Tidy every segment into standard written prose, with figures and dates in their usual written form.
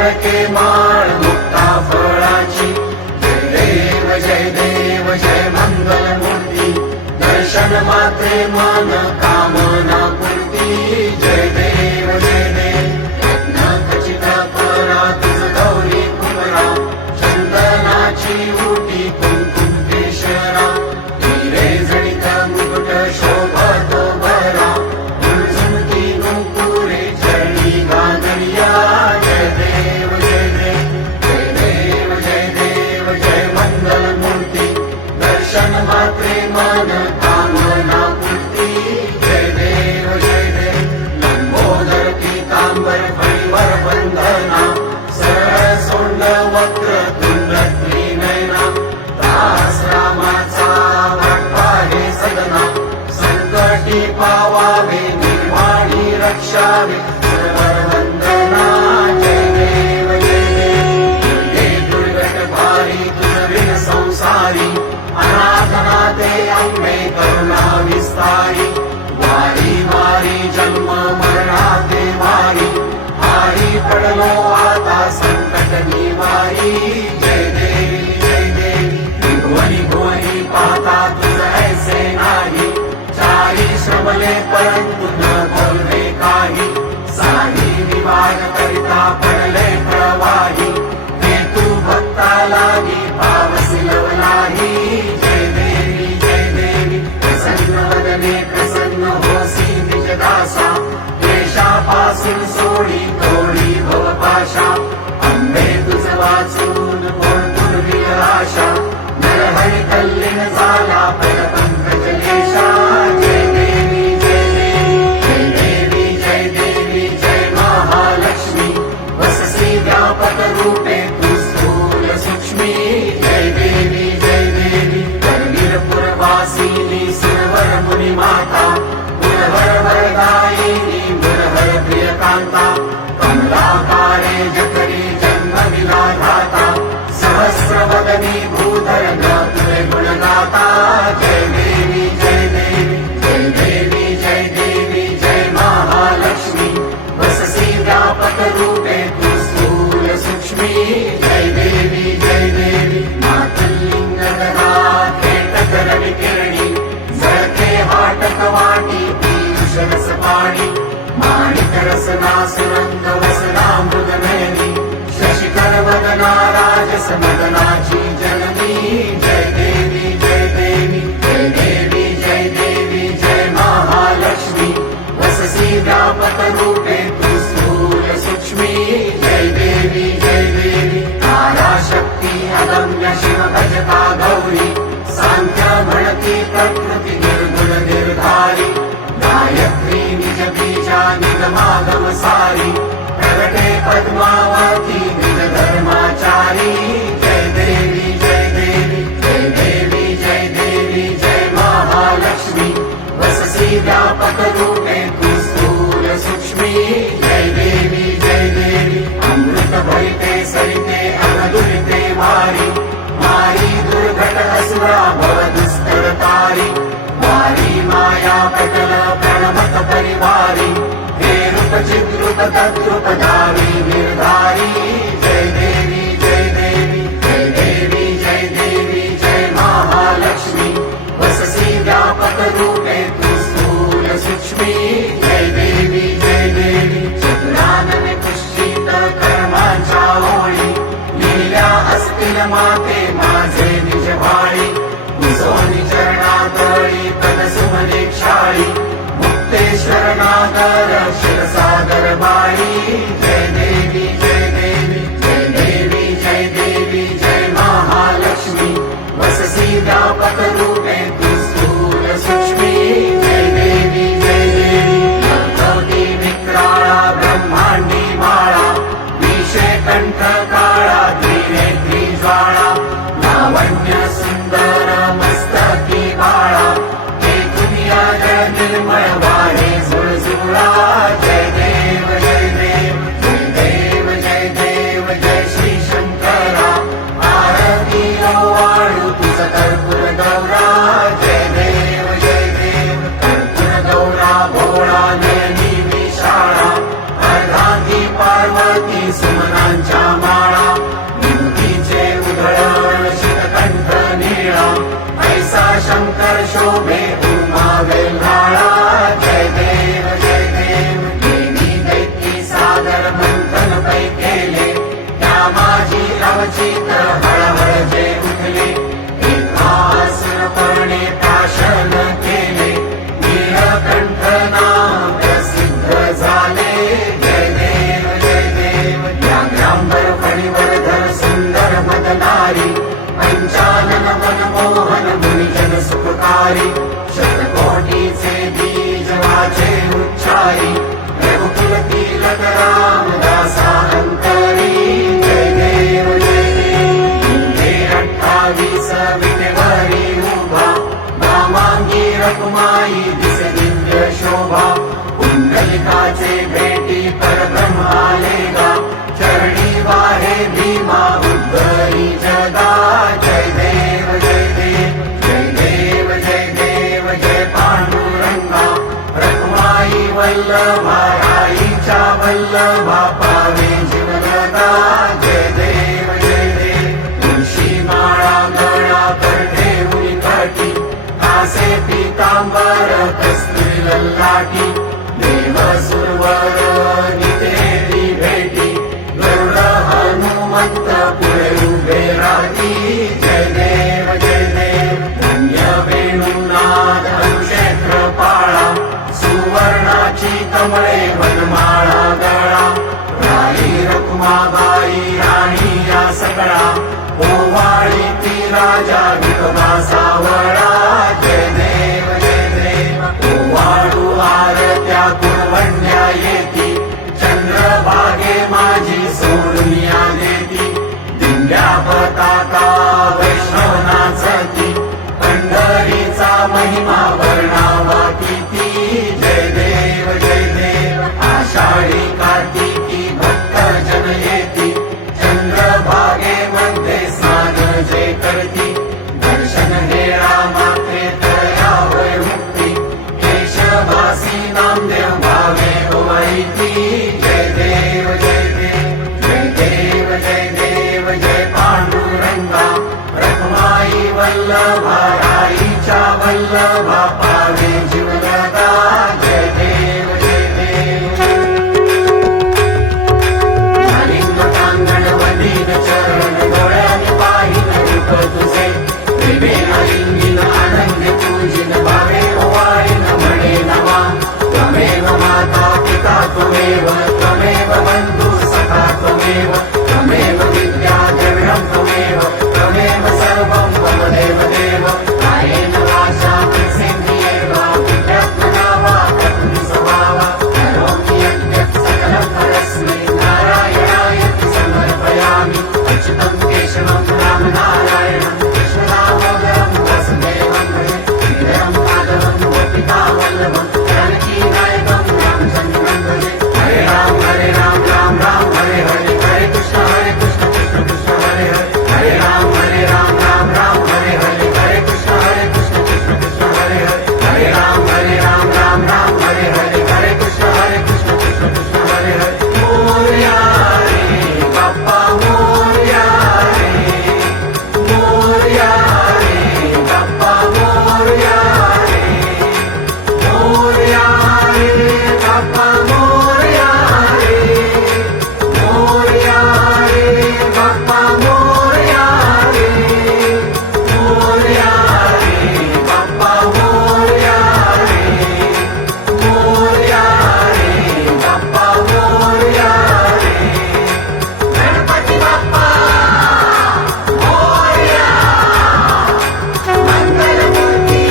फळके माळ मुक्ता फळाची, जय देव जय मंगल मूर्ती, दर्शन मात्रे मन कामना पूर्ती, जय देव जय देव यज्ञ खचित परा तुझ गौरी कुमरा, चंदनाची उटी कुंकुम केशरा, हिरे जडित मुकुट शोभतो बरा, झुमकी नुपुरे चरणी गागरिया, जय देव जय देव जय देव जय देव जय मंगल मूर्ती, दर्शन मात्रे मन कामना पूर्ती, जय देव जय देव लंबोदर पीतांबर फळीवर वंदना, सरळ सोंड वक्र तुंड त्रिनयना, दास रामाचा वाटपा हे सदना, संकटी पावावे निर्वाणी रक्षावे, सर्वर वंदना, जय देव जय देव हे दुर्गट भारी तुझ विण संसारी, अनाथनाथे अंबे करुणा विस्तारी, वारी वारी जन्म मरणाते वारी, हारी पडलो आता संकट निवारी, जय देवी भुवनी भुवनी पाहता तुझ ऐसे नाही, चारी श्रमले परंतु न बोलवे काही, सारी विवाद करिता पडले प्रवाही, हे तू भक्ता लागी पावसी लवलाही, जय देवी प्रसन्न वदने प्रसन्न होसी निज दासा, देशापासून सोडी तोडी भवपाशा, अंबे तुझ वाचून कोण विलाशा, नरहरी कल्लीन झाला परपंकज लेशा, जय देवी जय देवी जय देवी जय महालक्ष्मी, वससी व्यापक रूपे तू स्थूल सूक्ष्मी, जय देवी करवीरपुरवासिनी सुरवर मुनी माता, पुरवर वरदायिनी मुरहर प्रियकांता, कमलाकारे जठरी जन्म दिला धाता, सहस्र वदनी भूधर न तुझे गुणगाता, जय देवी जय देवी जय देवी जय महालक्ष्मी, वससी व्यापक रूपे तू स्थूल सूक्ष्मी, जय देवी मातृलिंग गदा खेटक रविकिरणी, झळके हाटक वाटी पीयूष रस पाणी, माणिक रसना सुरंग वसना मृगनयनी, शशिकर वदना राजस मदनाची जननी, जय देवी जय महालक्ष्मी, वससी व्यापक रूपे तू स्थूल सूक्ष्मी, जय देवी ताराशक्ती अगम्य शिव भजता गौरी, सांख्य म्हणती प्रकृती निर्गुण निर्धारी, गायत्री निज बीजा निगमागम सारी, प्रगटे पद्मावती निज धर्माचारी, जय देवी जय महालक्ष्मी, वससी व्यापक रूपे तू स्थूल सूक्ष्मी, जय देवी अमृत भरिते सरिते अनदुरिते वारी, मारी दुर्घट असुरा भव दुस्तर तारी, वारी माया पटल प्रणमत परिवारी, हे रूप चिद्रूप तद्रूप दावी निर्धारी, जय देवी जय महालक्ष्मी, वससी व्यापक रूपे तू स्थूल सूक्ष्मी, जय देवी चतुरानन पुष्टित कर्मांच्या ओळी, लिहिल्या असतील माते माझे निज भाळी, सोनी चरणातळी पद सुमने क्षाळी, मुक्तेश्वर नागर शिरसागर बाळी, जय देवी जय महालक्ष्मी, वससी व्यापक रूपे तू स्थूल सूक्ष्मी, जय देवी लखवती विक्राळा ब्रह्मांडी माळा, विषे कंठ काळा त्रिनेत्री ज्वाळा, लावण्य सुंदर मस्तकी बाळा, हे दुनिया जय निर्मळ वाहे झुळझुळा, जय देव जय श्री शंकरा, आरती वाळू तुझ कर्पूर गौरा, जय देव कर्पूर गौरा भोळा नयनी विशाळा, अर्धांगी पार्वती सुमनांच्या माळा विमुखीचे उधळण शीतकंठ निळा ऐसा शंकर शोभे उमा वेल्हाळा जय देव देवी दैती सादर मंथन पै केले त्या माझी अवचित हळहळ जे उठले एकासन पर्णे प्राशन केले नीलकंठ नाम प्रसिद्ध झाले जय देव व्याघ्रांबर फणीवरधर सुंदर मदनारी पंचानन मनमोहन मुनिजन सुखकारी शतकोटीचे बीज वाचे उच्चारी रघुकुल तिलक रामदासा अंतरी जय देव हे 28 विटेवरी उभा नामांगी रखुमाई दिसे दिव्य शोभा पुंडलिकाचे भेटी परब्रह्म आलेगा चरणी वाहे भीमा उद्भरी जगा जय देव जय पांडुरंगा रखुमाई वल्लभा आईच्या वल्लभा पावे जीवनदा जय देव तुळशी माळा गळा करते उनिकाठी कासे पीतांबर कस्तुरी ललाटी देव सुरवर नितेरी भेटी गरुड हनुमंत पुढे उभे राही जय देव धन्य वेणुनाद अनुक्षेत्र पाळा सुवर्णाची कमळे वनमाळा गळा राई रखुमाबाई राणी या सगळा ओवाळी ती राजा विठोबा सावळा जय देव ओवाळू आरत्या कुरवंड्या येती चंद्रभागे माझी सोडूनिया देती दिंड्या पताका वैष्णव नाचती पंढरीचा महिमा वर्णावा किती जय देव आषाढी कार्तिकी भक्त जन येती चंद्रभागे मध्ये स्नान जे करती दर्शन हेळा मात्रे तयावय मुक्ती केशवासी नामदेव भावे ओवाईती जय देव जय पांडुरंगा रखुमाई वल्लभा आईच्या वल्लभा पावे जीवनदा जय देव लिंगटांगण वदीन चरण डोळ्याने पाहिन रूप तुझे प्रेमे आलिंगीन आनंद पूजिन भावे ओवाळीन म्हणे नवा त्वमेव माता पिता त्वमेव त्वमेव बंधू सखा त्वमेव त्वमेव विद्या द्रविणं त्वमेव त्वमेव सर्वं त्वमेव देव कायेन वाचा प्रसेन्द्रिये वा विद्यात्मना वा कर्तुं स्वभावा करोमि यद्यत् सकलं परस्मै नारायणाय समर्पयामि अच्युतं केशवं रामनारायणं कृष्णदामोदरं वासुदेवं भजे श्रीधरं माधवं गोपिकावल्लभं जानकीनायकं रामचन्द्रं भजे हरे राम राम राम हरे हरे हरे कृष्ण कृष्ण कृष्ण हरे हरे हरे राम राम हरे हरे हरे कृष्ण कृष्ण कृष्ण हरे हरे हरे राम राम हरे हरे हरे कृष्ण कृष्ण हरे हरे मोरया रे बाप्पा मोरया रे बाप्पा मोरया रे बाप्पा मोरया रे बाप्पा मोरया रे बाप्पा मोरया रे बाप्पा मोरया रे गणपती बाप्पा मोरया मंगलमूर्ती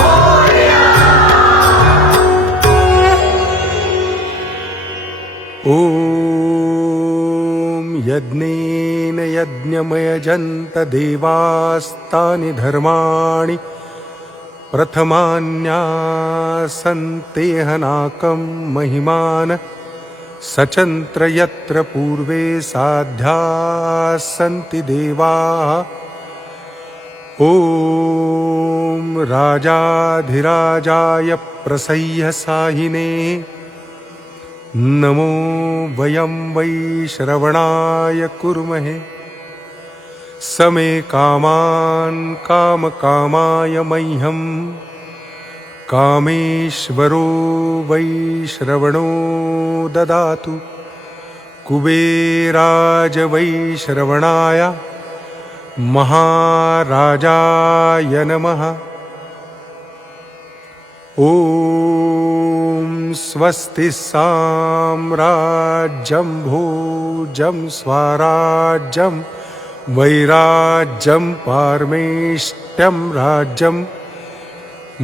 मोरया ॐ यज्ञेन यज्ञमयजन्त देवास्तानि धर्माणि प्रथमान्यासन्तेहनाकं महिमान सचन्त्र यत्र पूर्वे साध्यासन्ति देवाः ॐ राजाधिराजाय प्रसह्य साहिने नमो वयं वै श्रवणाय कुर्महे समे कामान् कामकामाय मह्यं कामेश्वरो वै श्रवणो ददातु कुबेराज वै श्रवणाय महाराजाय नमः। ॐ स्वस्ति साम्राज्यं भोजं स्वराज्यं वैराज्यं पारमेष्ट्यं राज्यं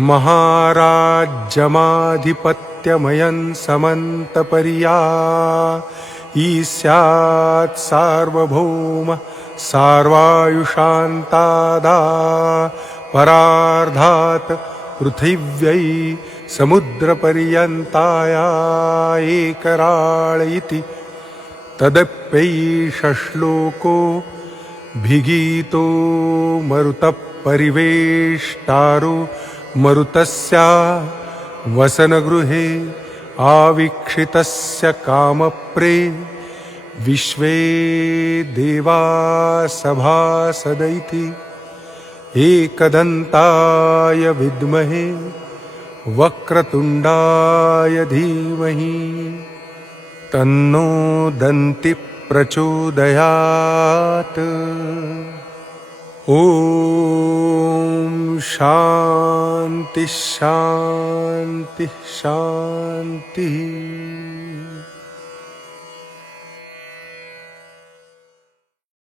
महाराज्यमाधिपत्यमयं समन्तपर्या ईस्यात् सार्वभौम सार्वायुषान्तादा परार्धात् पृथिव्यै समुद्रपर्यन्ताया एकराळ इति तदप्यैष श्लोको भिगीतो मरुतः परिवेष्टारो मरुतस्य वसनगृहे आवीक्षितस्य कामप्रे विश्वे देवा सभासद इति एकदन्ताय विद्महे वक्रतुण्डाय धीमहि तन्नो दन्ति प्रचोदयात्। ॐ शान्ति शान्ति शान्तिः।